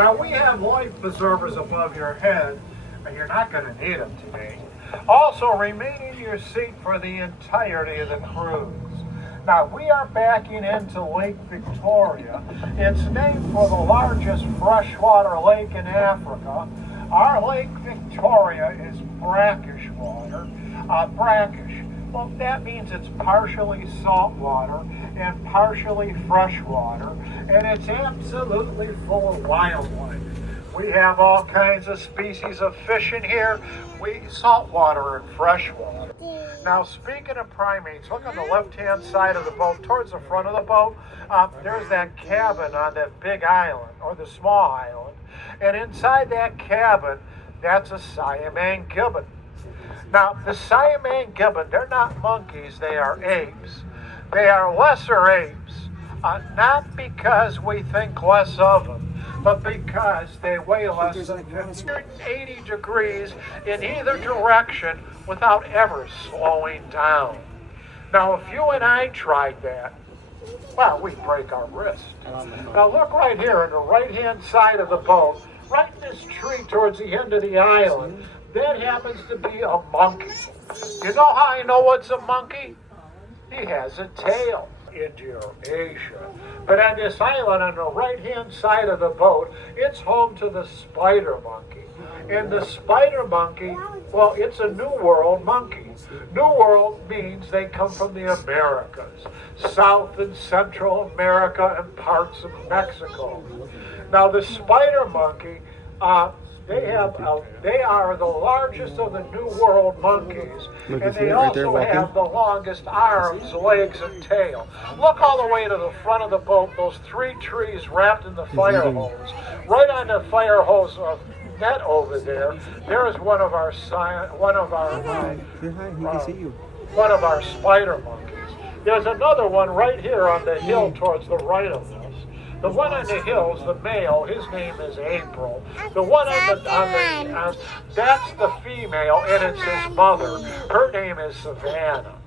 Now we have life preservers above your head, but you're not going to need them today. Also, remain in your seat for the entirety of the cruise. Now, we are backing into Lake Victoria. It's named for the largest freshwater lake in Africa. Our Lake Victoria is brackish water. Brackish, well, that means it's partially salt water and partially fresh water, and it's absolutely full of wildlife. We have all kinds of species of fish in here. Saltwater and freshwater. Now, speaking of primates, look on the left-hand side of the boat, towards the front of the boat. There's that cabin on that big island, or the small island. And inside that cabin, that's a Siamang gibbon. Now, the Siamang gibbon, they're not monkeys, they are apes. They are lesser apes, not because we think less of them, but because they weigh less than 180 degrees in either direction without ever slowing down. Now, if you and I tried that, well, we'd break our wrist. Now, look right here on the right-hand side of the boat, right in this tree towards the end of the island. That happens to be a monkey. You know how I know it's a monkey? He has a tail. Indonesia. But on this island on the right-hand side of the boat, it's home to the spider monkey. And the spider monkey, well, it's a New World monkey. New World means they come from the Americas, South and Central America and parts of Mexico. Now, the spider monkey, they are the largest of the New World monkeys, and they also have the longest arms, legs, and tail. Look all the way to the front of the boat, those 3 trees wrapped in the fire hose. Right on the fire hose net over there, there is one of our spider monkeys. There's another one right here on the hill towards the right of us. The one on the hill is the male. His name is April. The one that's the female, and it's his mother. Her name is Savannah.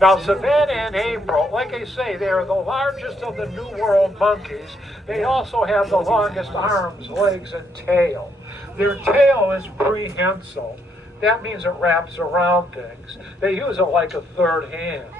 Now, Savannah and April, like I say, they are the largest of the New World monkeys. They also have the longest arms, legs, and tail. Their tail is prehensile. That means it wraps around things. They use it like a third hand.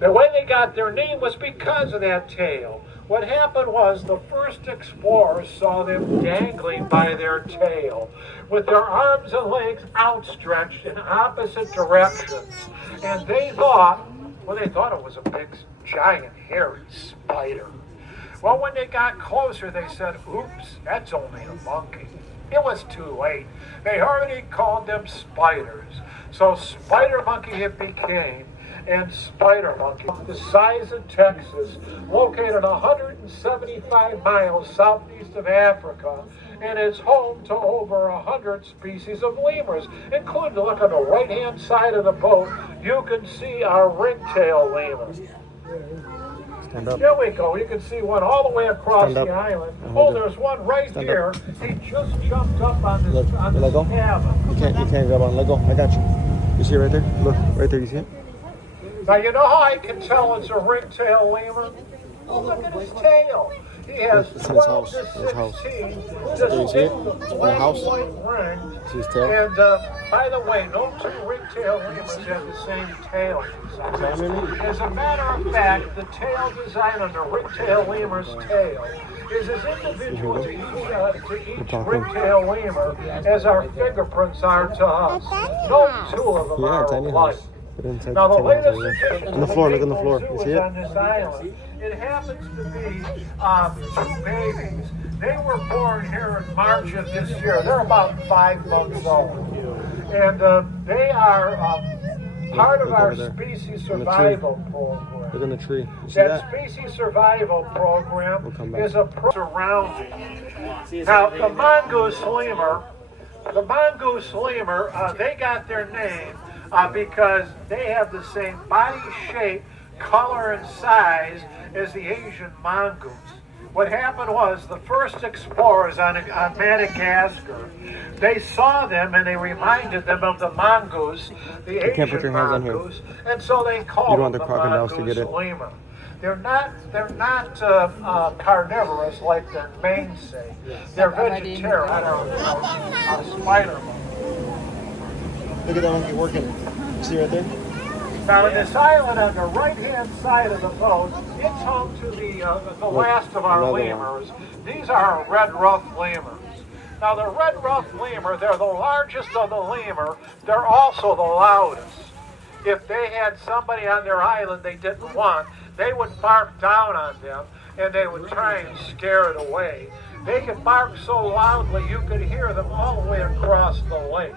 The way they got their name was because of that tail. What happened was the first explorers saw them dangling by their tail, with their arms and legs outstretched in opposite directions. And they thought it was a big, giant, hairy spider. Well, when they got closer, they said, oops, that's only a monkey. It was too late. They already called them spiders. So spider monkey it became. And spider monkey, the size of Texas, located 175 miles southeast of Africa, and is home to over 100 species of lemurs, including, look on the right-hand side of the boat, you can see our ringtail lemur. Stand up. Here we go. You can see one all the way across the island. Oh, there's one right here. He just jumped up on this cabin. You can't grab on. Let go. I got you. You see it right there? Look, right there. You see it? Now, you know how I can tell it's a ringtail lemur? Oh, look at his tail. He has 12 to 16 distinct white rings. And by the way, no 2 ringtail lemurs have the same tail design. As a matter of fact, the tail design on the ringtail lemur's tail is as individual to each ringtail lemur as our fingerprints are to us. No 2 of them are alike. Now, the latest addition on the floor, look on the floor. You see it? On this island, it happens to be 2 babies. They were born here in March of this year. They're about 5 months old. And they are part of our species survival program. Look in the tree. You see that? Species survival program is a surrounding. Now, the mongoose lemur, they got their name because they have the same body shape, color, and size as the Asian mongoose. What happened was the first explorers on Madagascar, they saw them and they reminded them of the mongoose, the Asian mongoose, and so they called them the mongoose lemur. They're not carnivorous like their namesake. They're vegetarian. I don't know, a spider monkey. Look at that monkey working. See right there? Now, in this island on the right-hand side of the boat, it's home to the last of our another lemurs. These are red ruff lemurs. Now, the red ruff lemur, they're the largest of the lemur. They're also the loudest. If they had somebody on their island they didn't want, they would bark down on them, and they would try and scare it away. They could bark so loudly you could hear them all the way across the lake.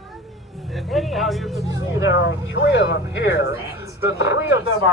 Anyhow, you can see there are 3 of them here. The 3 of them are